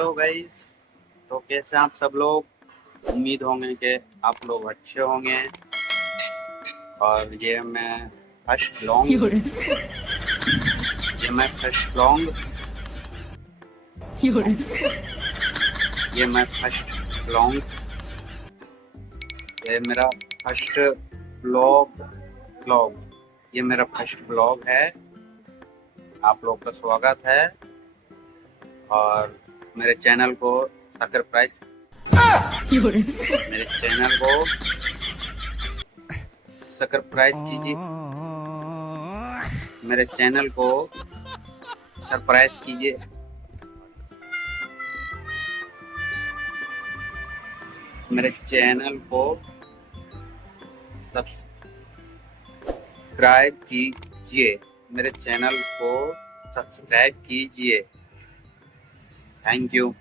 Hello guys. तो कैसे हैं आप सब लोग। उम्मीद होंगे कि आप लोग अच्छे होंगे। और有人，ये मैं फर्स्ट ब्लॉग 有人，ये मैं फर्स्ट ब्लॉग ये मेरा फर्स्ट ब्लॉग ब्लॉग ये मेरा फर्स्ट ब्लॉग है। आप लोग का स्वागत है। और मेरे चैनल को सब्सक्राइब 有人，मेरे चैनल को सब्सक्राइब कीजिए। मेरे चैनल को सरप्राइज कीजिए। मेरे चैनल को सब्सक्राइब कीजिए। मेरे चैनल को सब्सक्राइब कीजिए। Thank you.